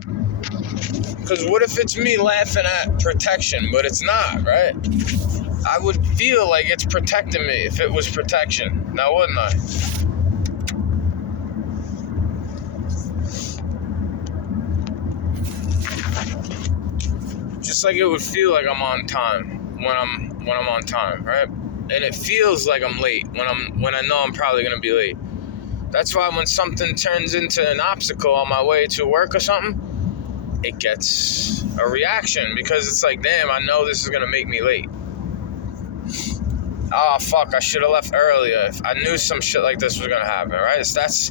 Because what if it's me laughing at protection, but it's not, right? I would feel like it's protecting me if it was protection. Now, wouldn't I? Just like it would feel like I'm on time when I'm on time, right? And it feels like I'm late when I know I'm probably gonna be late. That's why when something turns into an obstacle on my way to work or something, it gets a reaction because it's like, damn, I know this is gonna make me late. Oh fuck, I should have left earlier. I knew some shit like this was gonna happen, right? That's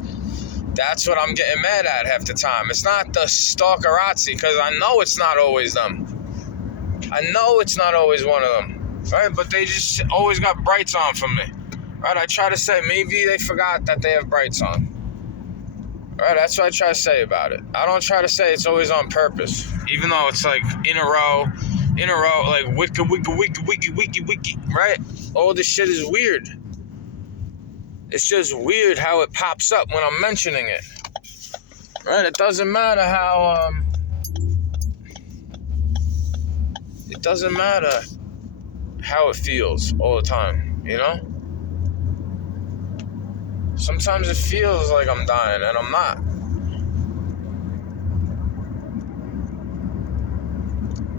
what I'm getting mad at half the time. It's not the stalkerazzi, because I know it's not always them. I know it's not always one of them, right? But they just always got brights on for me, right? I try to say maybe they forgot that they have brights on, right? That's what I try to say about it. I don't try to say it's always on purpose, even though it's like in a row, like wiki, right? All this shit is weird. It's just weird how it pops up when I'm mentioning it, right? It doesn't matter how, it doesn't matter how it feels all the time, you know? Sometimes it feels like I'm dying and I'm not.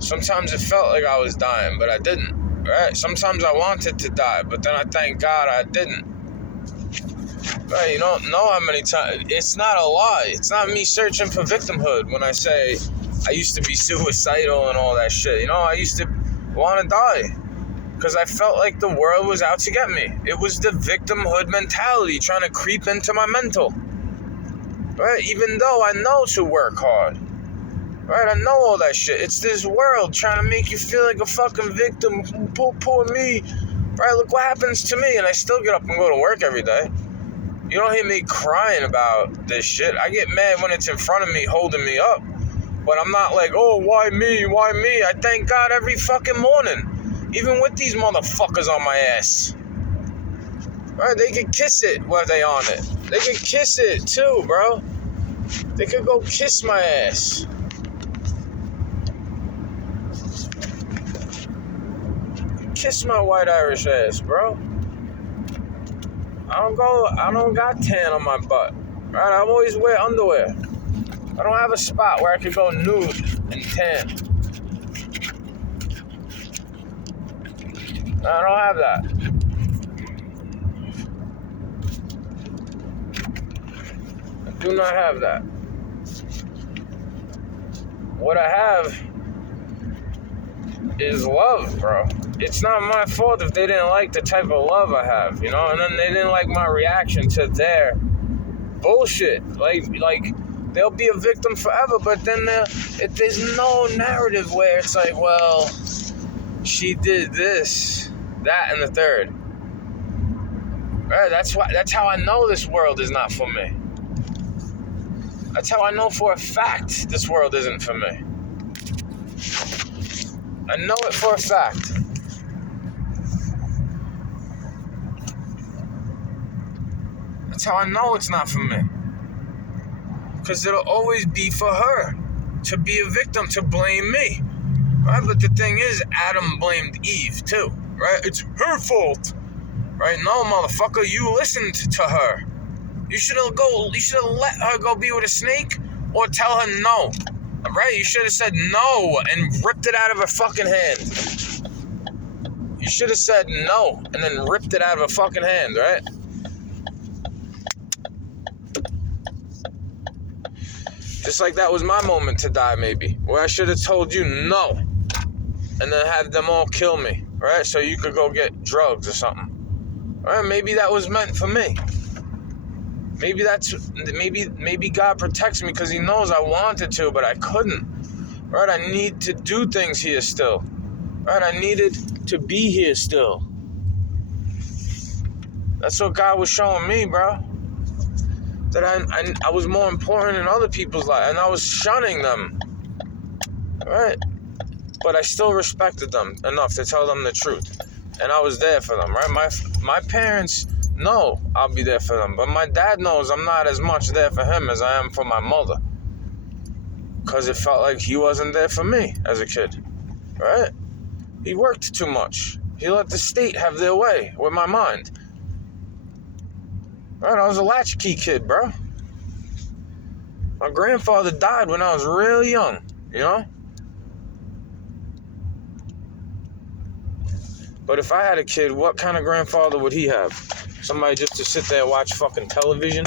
Sometimes it felt like I was dying, but I didn't, right? Sometimes I wanted to die, but then I thank God I didn't. Right, you don't know how many times. It's not a lie. It's not me searching for victimhood when I say I used to be suicidal and all that shit. You know, I used to want to die because I felt like the world was out to get me. It was the victimhood mentality trying to creep into my mental. Right, even though I know to work hard. Right, I know all that shit. It's this world trying to make you feel like a fucking victim. Poor me. Right, look what happens to me. And I still get up and go to work every day. You don't hear me crying about this shit. I get mad when it's in front of me, holding me up. But I'm not like, oh, why me? Why me? I thank God every fucking morning. Even with these motherfuckers on my ass. Right? They can kiss it while they on it. They can kiss it too, bro. They could go kiss my ass. Kiss my white Irish ass, bro. I don't got tan on my butt. Right? I always wear underwear. I don't have a spot where I could go nude and tan. I don't have that. I do not have that. What I have is love, bro. It's not my fault if they didn't like the type of love I have, you know? And then they didn't like my reaction to their bullshit. Like they'll be a victim forever, but then there's no narrative where it's like, well, she did this, that, and the third. Right? That's how I know this world is not for me. That's how I know for a fact this world isn't for me. I know it for a fact. That's how I know it's not for me. Because it'll always be for her to be a victim, to blame me. Right? But the thing is, Adam blamed Eve too. Right? It's her fault. Right? No, motherfucker, you listened to her. You should have let her go be with a snake or tell her no. Right? You should have said no and ripped it out of her fucking hand. You should have said no and then ripped it out of her fucking hand, right? Just like that was my moment to die, maybe. Where I should have told you no. And then had them all kill me, right? So you could go get drugs or something. Right? Maybe that was meant for me. Maybe God protects me because he knows I wanted to, but I couldn't. Right? I need to do things here still. Right? I needed to be here still. That's what God was showing me, bro. That I was more important in other people's lives, and I was shunning them. Right? But I still respected them enough to tell them the truth. And I was there for them, right? My parents know I'll be there for them. But my dad knows I'm not as much there for him as I am for my mother. because it felt like he wasn't there for me as a kid, right? He worked too much. He let the state have their way with my mind. Right, I was a latchkey kid, bro. My grandfather died when I was real young, you know? But if I had a kid, what kind of grandfather would he have? Somebody just to sit there and watch fucking television?